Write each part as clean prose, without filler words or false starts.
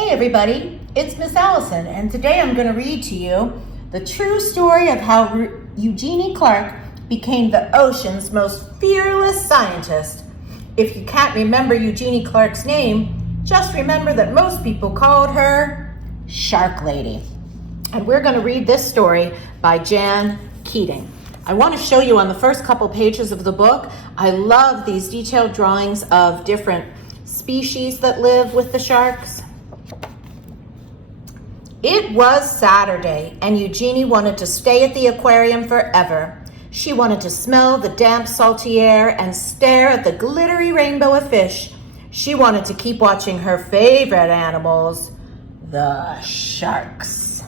Hey everybody, it's Miss Alison, and today I'm going to read to you the true story of how Eugenie Clark became the ocean's most fearless scientist. If you can't remember Eugenie Clark's name, just remember that most people called her Shark Lady. And we're going to read this story by Jan Keating. I want to show you on the first couple pages of the book. I love these detailed drawings of different species that live with the sharks. It was Saturday, and Eugenie wanted to stay at the aquarium forever. She wanted to smell the damp, salty air and stare at the glittery rainbow of fish. She wanted to keep watching her favorite animals, the sharks.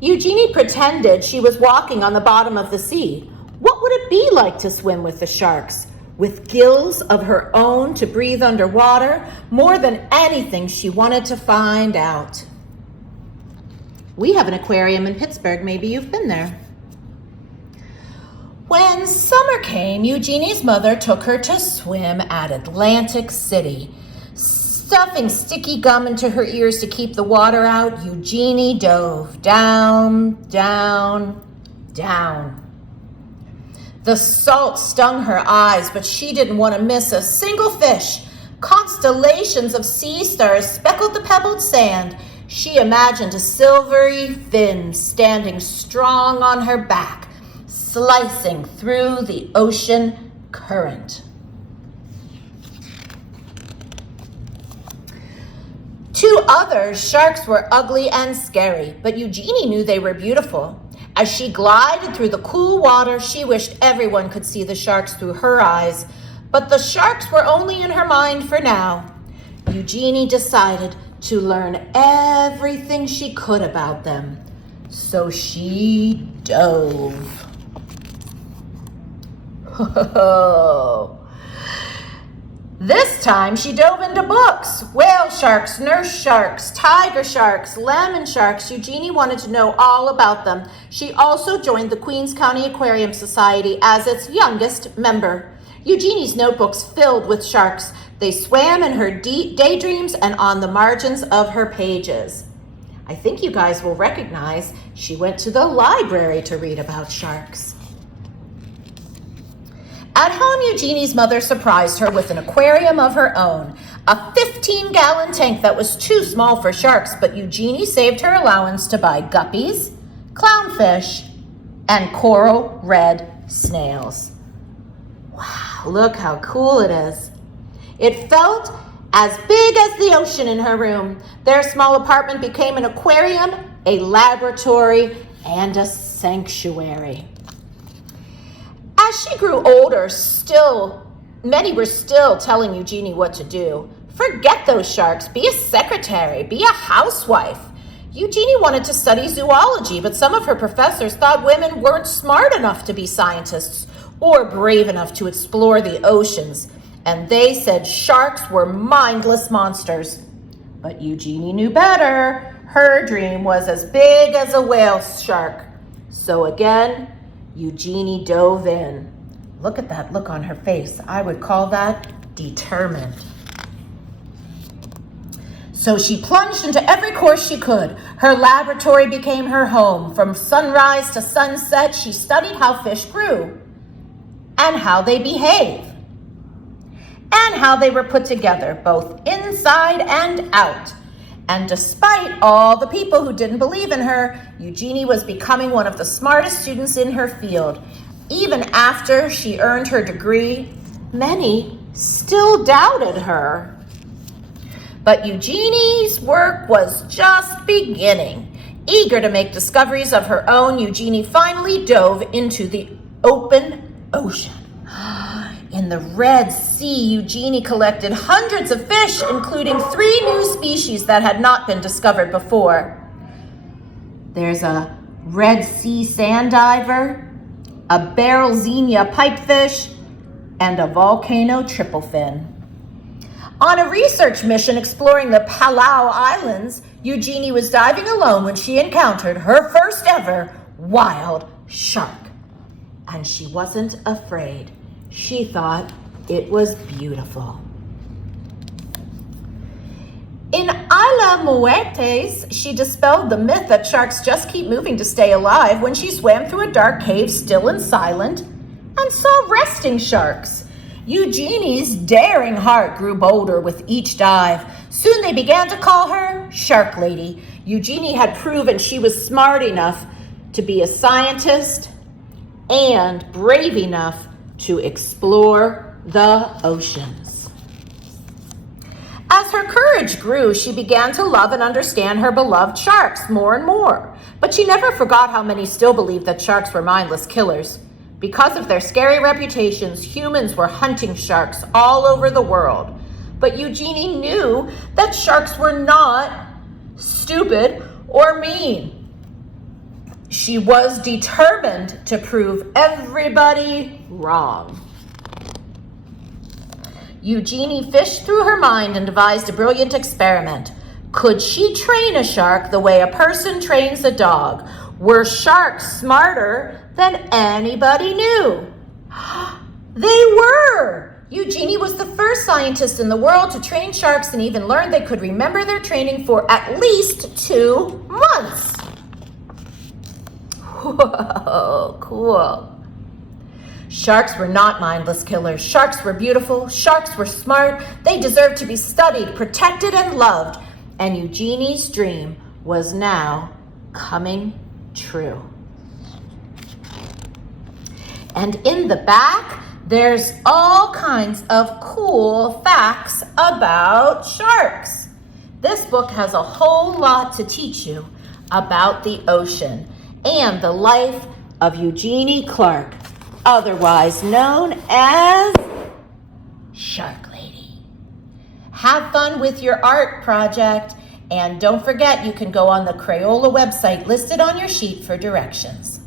Eugenie pretended she was walking on the bottom of the sea. What would it be like to swim with the sharks? With gills of her own to breathe underwater, more than anything she wanted to find out. We have an aquarium in Pittsburgh. Maybe you've been there. When summer came, Eugenie's mother took her to swim at Atlantic City. Stuffing sticky gum into her ears to keep the water out, Eugenie dove down, down, down. The salt stung her eyes, but she didn't want to miss a single fish. Constellations of sea stars speckled the pebbled sand. She imagined a silvery fin standing strong on her back, slicing through the ocean current. Two other sharks were ugly and scary, but Eugenie knew they were beautiful. As she glided through the cool water, she wished everyone could see the sharks through her eyes, but the sharks were only in her mind for now. Eugenie decided to learn everything she could about them, so she dove. This time she dove into books. Whale sharks, nurse sharks, tiger sharks, lemon sharks. Eugenie wanted to know all about them. She also joined the Queens County Aquarium Society as its youngest member. Eugenie's notebooks filled with sharks. They swam in her daydreams and on the margins of her pages. I think you guys will recognize she went to the library to read about sharks. At home, Eugenie's mother surprised her with an aquarium of her own, a 15-gallon tank that was too small for sharks, but Eugenie saved her allowance to buy guppies, clownfish, and coral red snails. Wow, look how cool it is. It felt as big as the ocean in her room. Their small apartment became an aquarium, a laboratory, and a sanctuary. As she grew older, many were still telling Eugenie what to do. Forget those sharks. Be a secretary. Be a housewife. Eugenie wanted to study zoology, but some of her professors thought women weren't smart enough to be scientists or brave enough to explore the oceans, and they said sharks were mindless monsters. But Eugenie knew better. Her dream was as big as a whale shark. So again, Eugenie dove in. Look at that look on her face. I would call that determined. So she plunged into every course she could. Her laboratory became her home. From sunrise to sunset, she studied how fish grew and how they behave and how they were put together, both inside and out. And despite all the people who didn't believe in her, Eugenie was becoming one of the smartest students in her field. Even after she earned her degree, many still doubted her. But Eugenie's work was just beginning. Eager to make discoveries of her own, Eugenie finally dove into the open ocean. In the Red Sea, Eugenie collected hundreds of fish, including 3 new species that had not been discovered before. There's a Red Sea sand diver, a Barrelzenia pipefish, and a volcano tripplefin. On a research mission exploring the Palau Islands, Eugenie was diving alone when she encountered her first ever wild shark. And she wasn't afraid. She thought it was beautiful. In Isla Muertes, she dispelled the myth that sharks just keep moving to stay alive when she swam through a dark cave, still and silent, and saw resting sharks. Eugenie's daring heart grew bolder with each dive. Soon they began to call her Shark Lady. Eugenie had proven she was smart enough to be a scientist and brave enough to explore the oceans. As her courage grew, she began to love and understand her beloved sharks more and more. But she never forgot how many still believed that sharks were mindless killers. Because of their scary reputations, humans were hunting sharks all over the world. But Eugenie knew that sharks were not stupid or mean. She was determined to prove everybody wrong. Eugenie fished through her mind and devised a brilliant experiment. Could she train a shark the way a person trains a dog? Were sharks smarter than anybody knew? They were! Eugenie was the first scientist in the world to train sharks and even learned they could remember their training for at least 2 months. Whoa, cool. Sharks were not mindless killers. Sharks were beautiful. Sharks were smart. They deserved to be studied, protected, and loved. And Eugenie's dream was now coming true. And in the back, there's all kinds of cool facts about sharks. This book has a whole lot to teach you about the ocean and the life of Eugenie Clark, otherwise known as Shark Lady. Have fun with your art project, and don't forget you can go on the Crayola website listed on your sheet for directions.